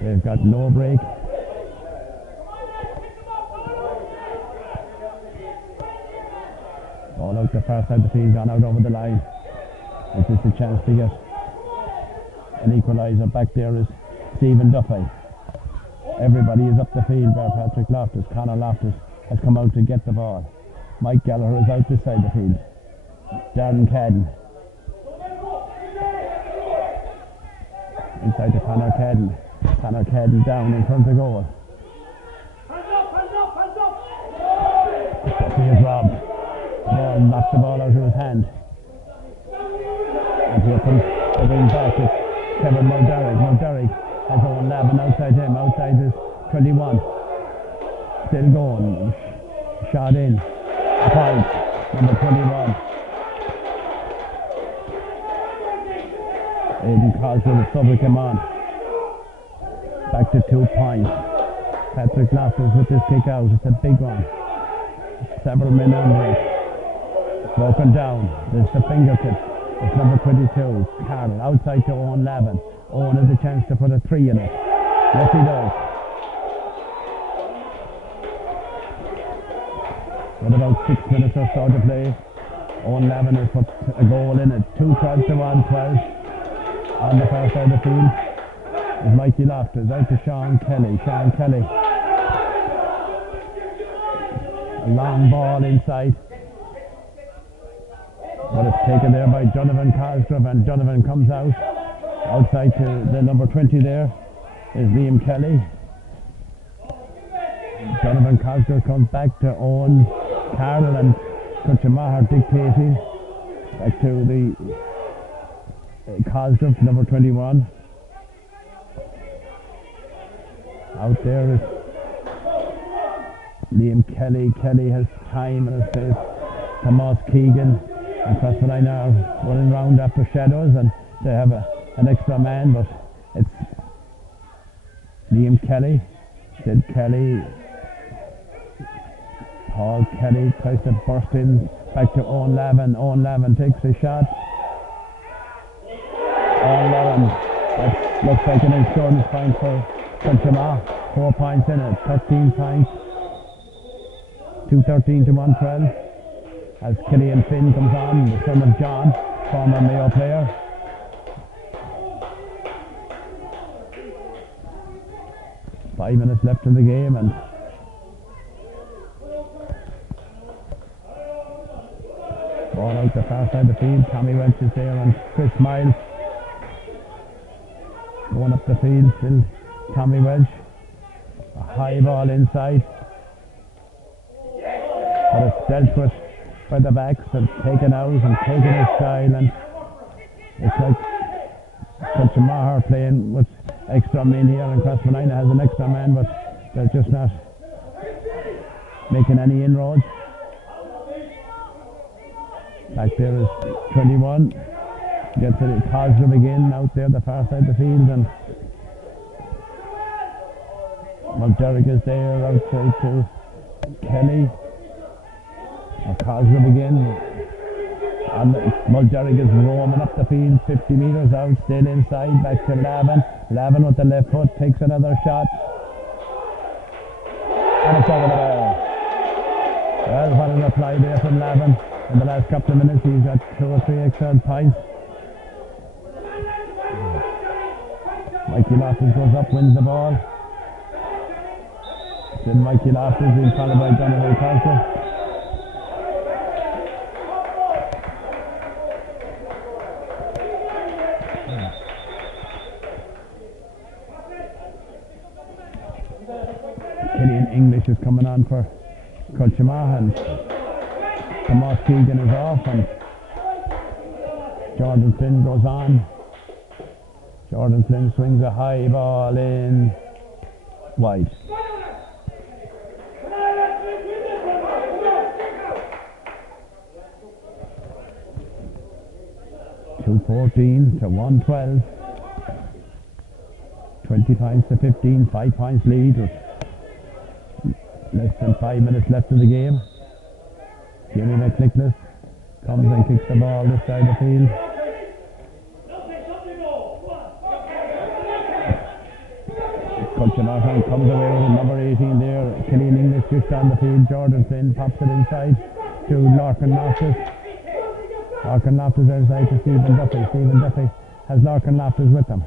They've got no break. Ball out the far side of the field, gone out over the line. This is the chance to get an equaliser. Back there is Stephen Duffy. Everybody is up the field where Patrick Loftus, Conor Loftus has come out to get the ball. Mike Gallagher is out this side of the field. Darren Cadden. Inside to Conor Cadden. Conor Cadden down in front of goal. Duffy is robbed. Ball knocks the ball out of his hand. And here comes the wing back. It's Kevin Mulderrick. Mulderrick has Owen Lavin outside him. Outside is 21. Still going. Shot in. Point. Number 21. Aidan Coswell, the sub came on. Back to 2 points. Patrick Loftus with this kick out. It's a big one. Several men under it. Broken down. There's the fingertip. It's number 22. Carl outside to Owen Lavin. Owen has a chance to put a 3 in it. Yes, he does. With about 6 minutes or so to play, Owen Lavin has put a goal in it. 2-12 to 1-12. On the far side of the field is Mikey Loftus. Out to Sean Kelly. Sean Kelly. A long ball inside. But it's taken there by Donovan Cosgrove, and Donovan comes out. Outside to the number 20 there is Liam Kelly. Donovan Cosgrove comes back to Owen Carroll and Kiltimagh dictating. Back to the Cosgrove, number 21. Out there is Liam Kelly. Kelly has time and it says Tomas Keegan and Crossmolina are running round after shadows and they have an extra man, but it's Liam Kelly. Said Kelly. Paul Kelly tries to burst in back to Owen Lavin. Owen Lavin takes a shot. Owen Lavin, that looks like an insurance point for Kiltimagh. 4 points in it, 13 points. 2-13 to 1-12. As Killian Finn comes on, the son of John, former Mayo player. Five minutes left in the game and ball out the far side of the field. Tommy Welch is there and Chris Miles going up the field. Still Tommy Welch. A high ball inside. But it's dealt with by the backs and taken out and taken his style, and it's like Kiltimagh are playing with extra men here and Crossmolina has an extra man, but they're just not making any inroads. Back there is 21. Gets it Cosgrove again out there the far side of the field, and Mulderrick is there outside to Kelly. Cosgrove again. And Mulderrick is roaming up the field 50 metres out, still inside, back to Lavin. Lavin with the left foot takes another shot. And it's over the bar. Well, what a reply there from Lavin. In the last couple of minutes he's got 2 or 3 extra points. Mikey Loftus goes up, wins the ball. Then Mikey Loftus is followed by Donovan Cosgrove. Killian English is coming on for Kiltimagh and Tomas Keegan is off and Jordan Flynn goes on. Jordan Flynn swings a high ball in wide. 2-14 to 1-12. 20 points to 15, 5 points lead with less than 5 minutes left in the game. Jimmy McNicholas comes and kicks the ball this side of the field. Kiltimagh comes away with number 18 there. Killian English just on the field. Jordan Flynn pops it inside to Larkin Loftus. Larkin Loftus outside to Stephen Duffy. Stephen Duffy has Larkin Loftus with him,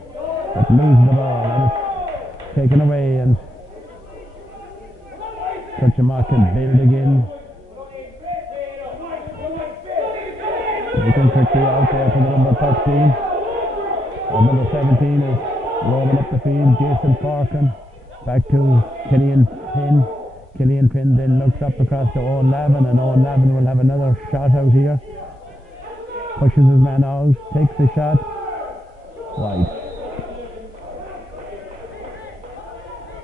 but loses the ball and it's taken away, and Kiltimagh can build again. Taken quickly out there to the number 13. And number 17 is rolling up the field. Jason Forkin back to Killian Finn. Killian Finn then looks up across to Owen Lavin, and Owen Lavin will have another shot out here. Pushes his man out, takes the shot wide.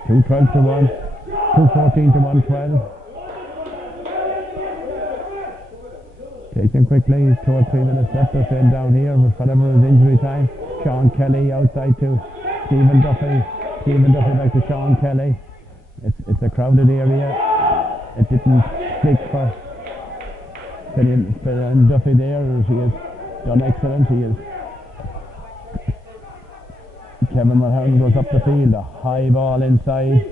2-12 to 1, 2-14 to 1-12. Taken quickly, 2 or 3 minutes left or so down here with whatever is injury time. Sean Kelly outside to Stephen Duffy. Stephen Duffy back to Sean Kelly. It's a crowded area. It didn't click for Duffy there. He has done excellent. He is. Kevin Mulholland goes up the field. A high ball inside.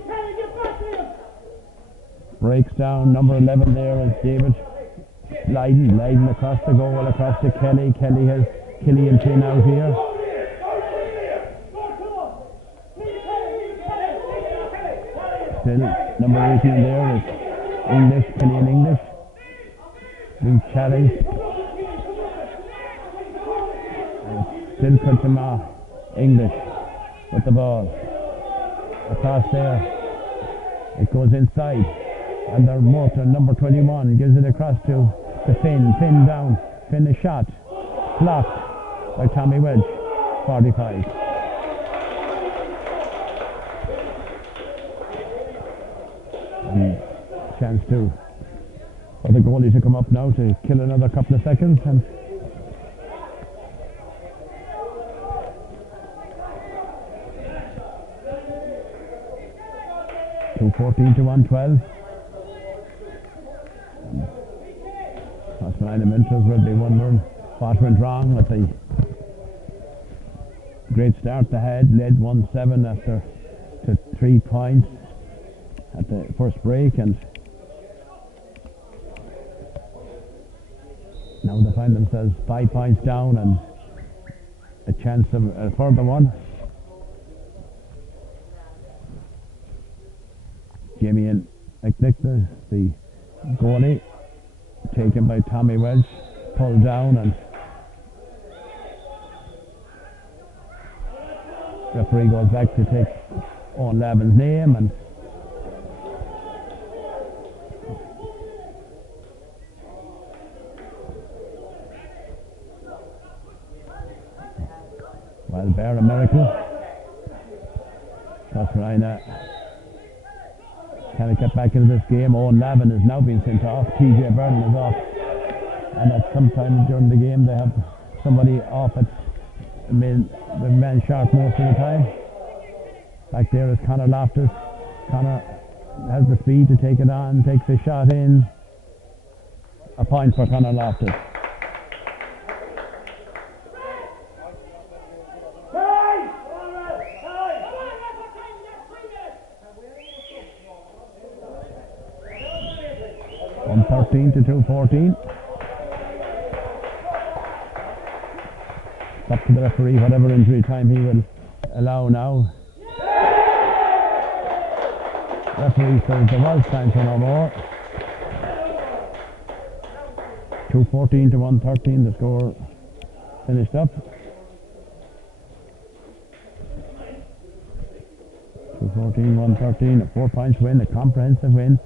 Breaks down. Number 11 there is David Leiden across the goal, across to Kelly. Kelly has Killian Finn out here. Still number 18 there is English, Killian English. Luke Challenge. Still Kiltimagh English with the ball. Across there. It goes inside. And their motor, number 21, gives it across to Finn. Finn down. Finn a shot. Blocked by Tommy Wedge. 45. And chance to for the goalie to come up now to kill another couple of seconds. And 2:14 to 1:12. Crossmolina Mentors will be wondering what went wrong with the great start they had. Led 1-7 after to 3 points at the first break, and now they find themselves 5 points down and a chance of a further one. Jamie and McNicholas, the goalie, taken by Tommy Welch, pulled down, and referee goes back to take Owen Lavin's name, and well, bear a miracle. Crossmolina can't get back into this game. Owen Lavin has now been sent off. TJ Byrne is off, and at some time during the game they have somebody off at the man sharp most of the time. Back there is Conor Loftus. Conor has the speed to take it on, takes a shot in. A point for Conor Loftus. From 13 to 2:14. It's up to the referee, whatever injury time he will allow now. Referee says there was time for no more. 2:14 to 1:13, the score finished up. 2:14, 1:13, a 4 points win, a comprehensive win